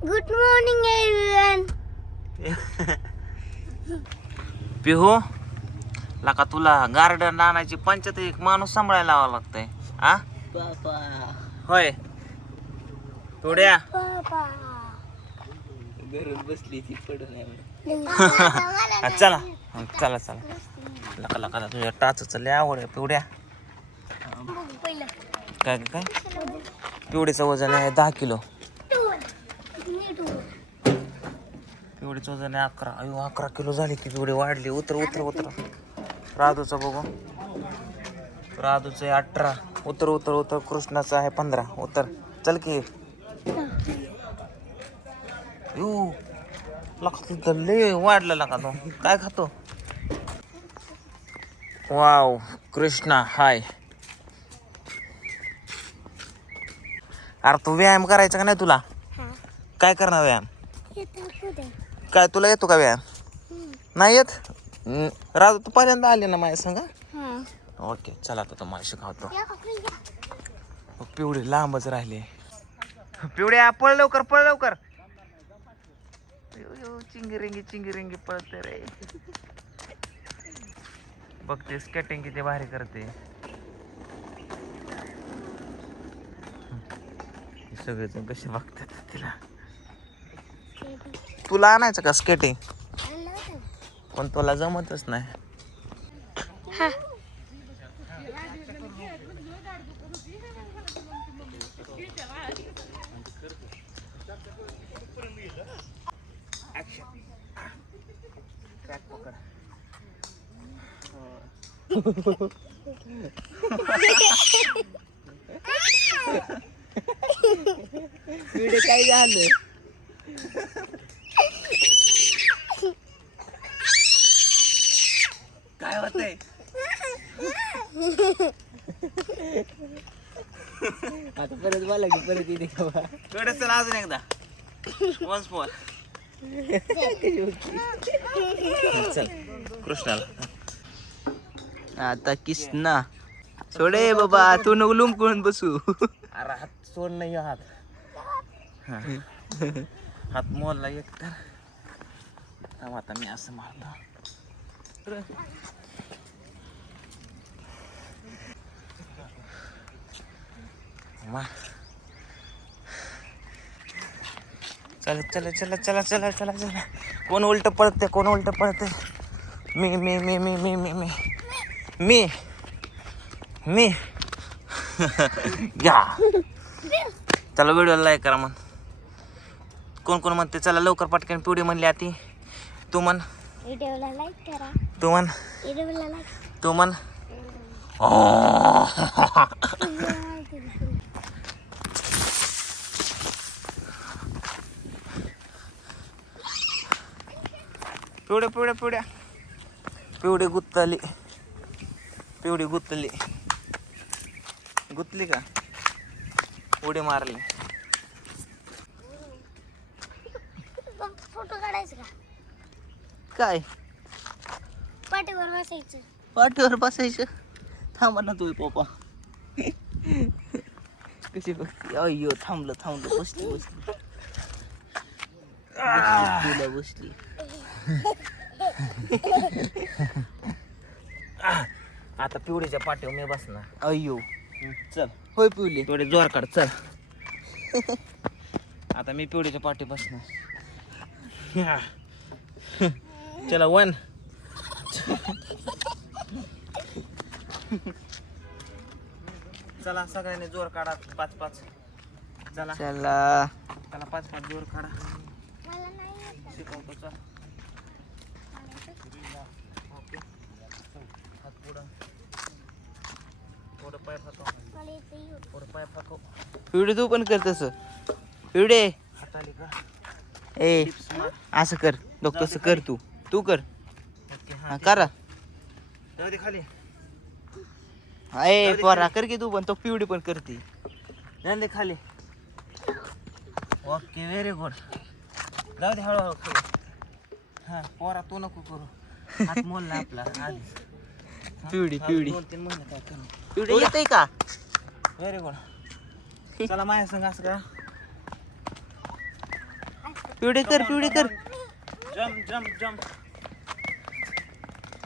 Good morning everyone पिहू लका तुला garden आणायची पंचायत एक माणूस सांभाळायला लावा लागतंय आ होय. थोड्या. पापा बसली ती पडून हा, चला हा, चला. चला लका लका तुझ्या टाचचं लय आवड आहे पिवड्या. पहिलं. काय काय? पिवडीचं वजन आहे दहा किलो. पिवळीच वजन आहे अकरा. अयो अकरा किलो झाली की पिवळी वाढली. उतर उतर उतर. राधूचा बघू. राधूचं आहे अठरा. उतर उतर उतर. कृष्णाचं आहे पंधरा. उतर. चल की. यू लका लय वाढलं लका तो काय खातो? Wow Krishna hi. अरे तू व्यायाम करायचा का नाही तुला? काय करणार व्यायाम? काय तुला येतो का व्यायाम? नाही येत? राजू तू पहिल्यांदा आली ना माझ्या संग? ओके चला आता तुम्हाला शिकवतो. पिवडी लांबच राहिली. पिवड्या पळ लवकर पळ लवकर. चिंगिरिंगी चिंगिरिंगी पळते रे. बघते स्केटिंग किती भारी करते. हे सगळेजण कसे बघतात तिला. तुला आणायचं का स्केटिंग. पण तुला जमतच नाही. हा. पिढे काय झालं? होतंय आता परत बोला की परत येते का बा? कडे चला अजून एकदा. वन्स मोर चल. कृष्णाला. आता किसना. सोडे बाबा तू नको लुमकून बसू. अरे हात सोड नाही ह्यो हात. हा. हात मोडला एक तर थांब आता मी असं मारतो. मार. चला चला चला चला चला चला चला. कोण उलट पळते कोण उलट पळते मी मी मी मी मी मी मी. मी. मी. या. चला व्हिडिओला लाईक करा मग. कोण कोण म्हणते चला लवकर पटकन पिवडी म्हणली आती. तू म्हण. व्हिडिओला लाईक करा. तू म्हण. व्हिडिओला लाईक तू म्हण. पिवड्या पिवड्या पिवड्या. पिवडी गुत्तली पिवडी गुत्तली गुतली का? उडी मारली. फोटो काढायचा का? काय? पाठीवर बसायचं. पाठीवर बसायचं? थांबा ना तुम्ही पप्पा. कशी बघते अय्यो थांबलं थांबलं. बसली बसली. बसली. आता पिवडीच्या पाठीवर मी बसणार. अय्यो. चल. होय पिवली. थोडे जोर काढ चल. आता मी पिवडीच्या पाठी बसणार. चला वन. चला सगळ्यांनी जोर काढा. पाच पाच. चला. चला. चला पाच पाच जोर काढा. मला नाही येत. शिकवतो चल ओके हात पुढं पुढं पाय फाको मला येतं येऊ. पुढं पाय फाको पिवडे तू पण कर तसं. पिवडे ए असं कर. बघ तसं कर तू. तू कर. ओके हा करा. दे खाली ए पोरा कर की तू पण. तो पिवडी पण करते. जाऊ दे खाली. ओके व्हेरी गुड जाऊ दे हळूहळू खाली. हा पोरा तू नको करू. हात मोडला आपला आधीच पिवडी पिवडी दोन तीन महिने काय करणार पिवडी येते का? व्हेरी गुड चला माझ्या संग असं का पिवडे कर पिवडे कर. जम जम जम.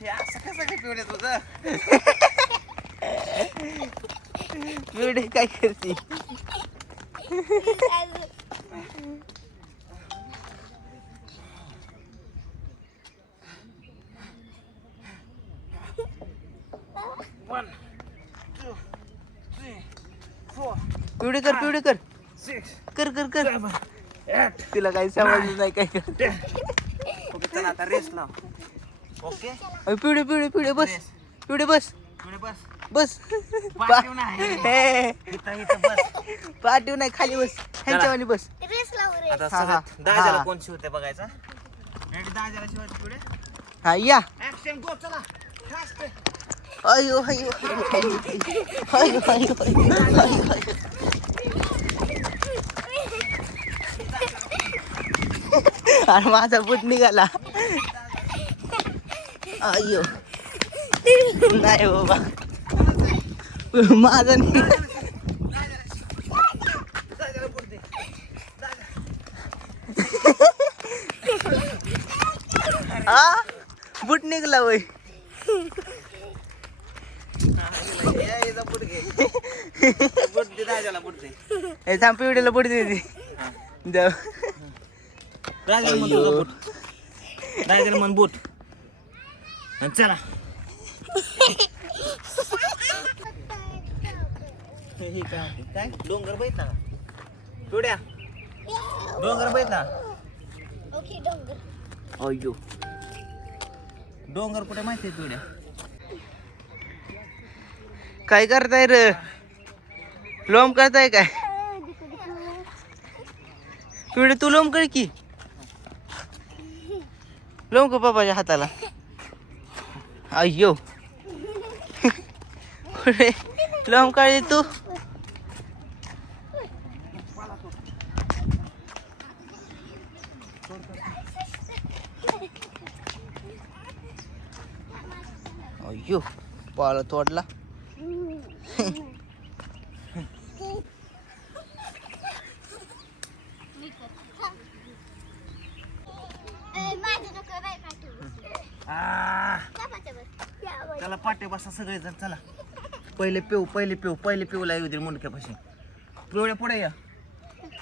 हे असं कसं काय पिवडे तुझं? पिवडे काय करते वन टू थ्री फोर पिवडे कर पिवडे कर. कर कर कर. तिला काही समजलं नाही काय कर. आता रेस्ट लाव. ओके? अय, पिवडे पिवडे पिवडे बस. पिवडे बस. पिवडे बस. बस. पाठीव नाही. हे, खाली बस. ह्यांच्यावानी बस. रेस लावू रे आता. सगळ्यात दाजाला. कोण शिवते बघायचा? हा या. अयो अयो अयो अयो अयो. आणि माझा बुट निघाला. अयो नाही बाबा. माझा हा बुट निघला वय. बुट दे दाजाला बुट दे हे. दाजाला म्हण तुझा बुट. दाजाला म्हण बुट. आणि चला. हे काय काय? डोंगर का पिवड्या डोंगर बघितला? ओके डोंगर. अयो डोंगर कुठे माहिती आहे पिवड्या काय करताय र? लोम करताय काय? पिवडे तू लोम कर की. लोम कर बाबाच्या हाताला. अय्यो. पुढे. लोम काढली तू. अय्यो पाला तोडला माझं नको बाय पाठवू आ, का चला पाटे बसा सगळेजण चला. पहिले पिऊ पहिले पिऊ पहिले पिऊला येऊ दे मुंडक्यापाशी. पिवड्या पुढे या.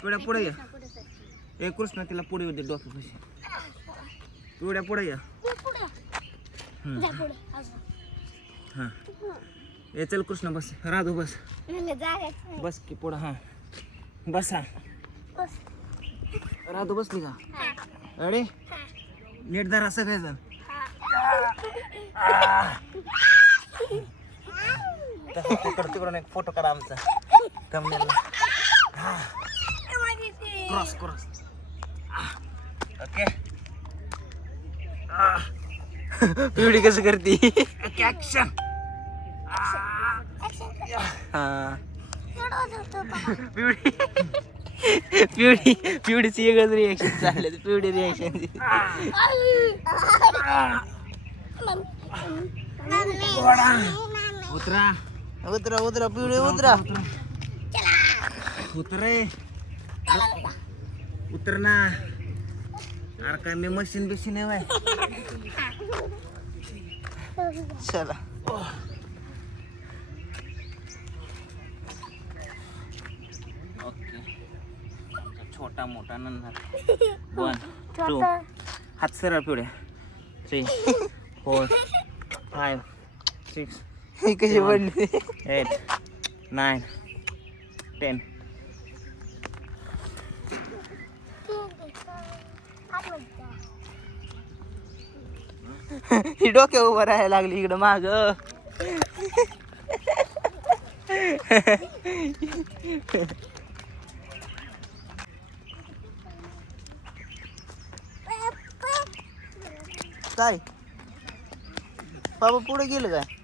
पिवड्या पुढे या. ए कृष्णा तिला पुढे येऊ दे डोक्यापाशी. पिवड्या पुढे या. हां. ए चल कृष्णा बस. राधू बस. बस की पुढं हां. बसा. राधू बसली का हा. अरे नीट धरा सगळेजण. तिकडं तिकडून एक फोटो काढा आमचा thumbnail-ला. क्रॉस क्रॉस ओके पिवडी कसं करते ऍक्शन हा पिवडी पिवडी पिवडीची वेगळंच रिएक्शन चाललं पिवडी रिएक्शन उतरा. उतरा उतरा पिवडी उतरा. उतरे. उतर ना. अरे काय मी मशीन बिशीन आहे व्हय? चला. ओके छोटा मोठा नन्हा वन टू छोटं. हात सरळ पिवड्या थ्री फोर फाईव्ह सिक्स ही कशी पडली एट नाईन टेन ही डोक्या उभं राहायला लागली इकडं माग काय बाबा पुढे गेलं काय?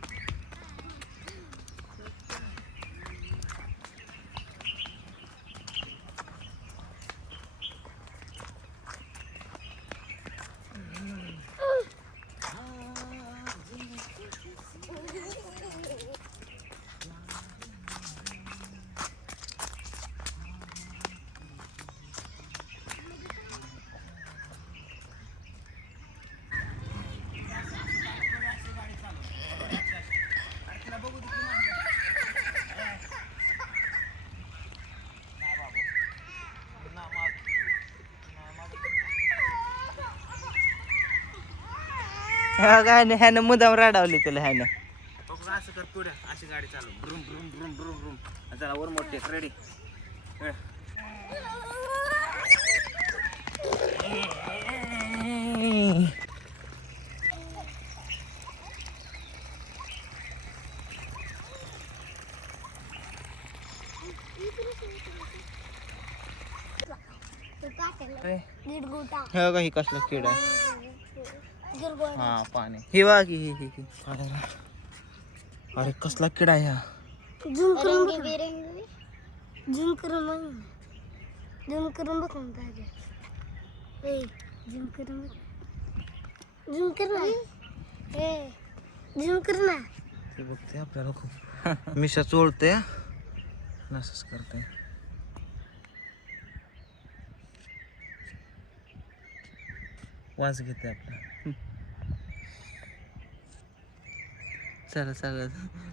हा काय नाही ह्यानं मुदाम राडावली त्याला ह्यानं. बघ असं कर पुढे. अशी गाडी चालू ब्रुम ब्रुम ब्रुम ब्रुम ब्रुम. चला वर मोठे रेडी हे बघा ही कसला किड आहे? हा पाणी. ही बघा की ही ही ही. अरे कसला किडा आहे हा. झूम करून रंगीबेरंगी झूम करून बघ झूम करून बघ ए झूम करून बघ. झूम कर ना ए झूम कर ना ते बघते आपल्याला खूप. मिशा चोळते असंच करते. वास घेते आपला. चला चला.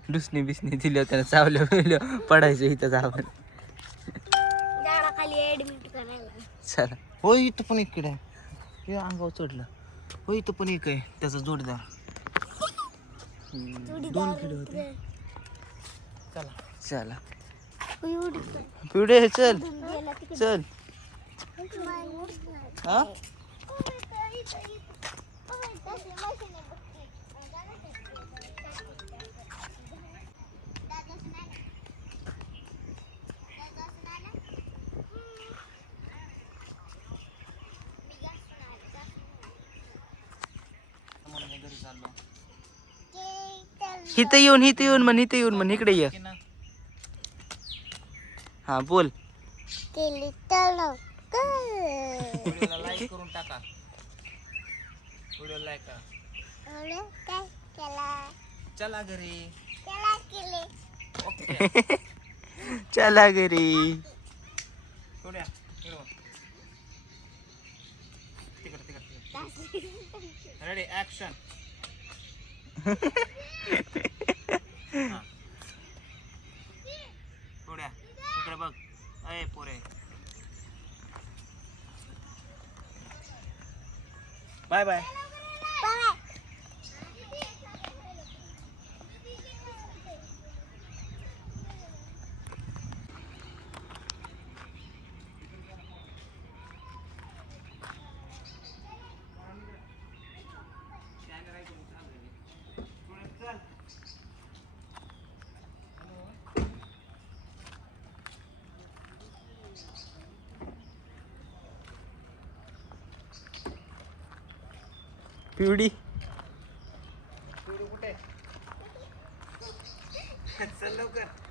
डुसणी बिसणी दिल्या त्याला चावल्या बिवल्या पडायचं इथं जावं चला. हो इथं पण एक किडा आहे. हे अंगावर चढलं. हो इथं पण एक आहे. त्याचा जोडीदार. दोन किलो होते. चला. चला. एवढी पिवडे चल. चल. हा घरी चाललो इथं येऊन इथं येऊन म्हण इथं येऊन म्हण इकडे ये. हा बोल. केली तर व्हिडिओला लाईक करून टाका. व्हिडिओला लाईक करा. काय केला? चला घरी. केला केले. ओके. चला घरी. थोड्या तिकडे तिकडे रेडी ऍक्शन थोड्या तिकडे बघ. अय पोरे बाय बाय. पिवडी. कुठे? चल लवकर.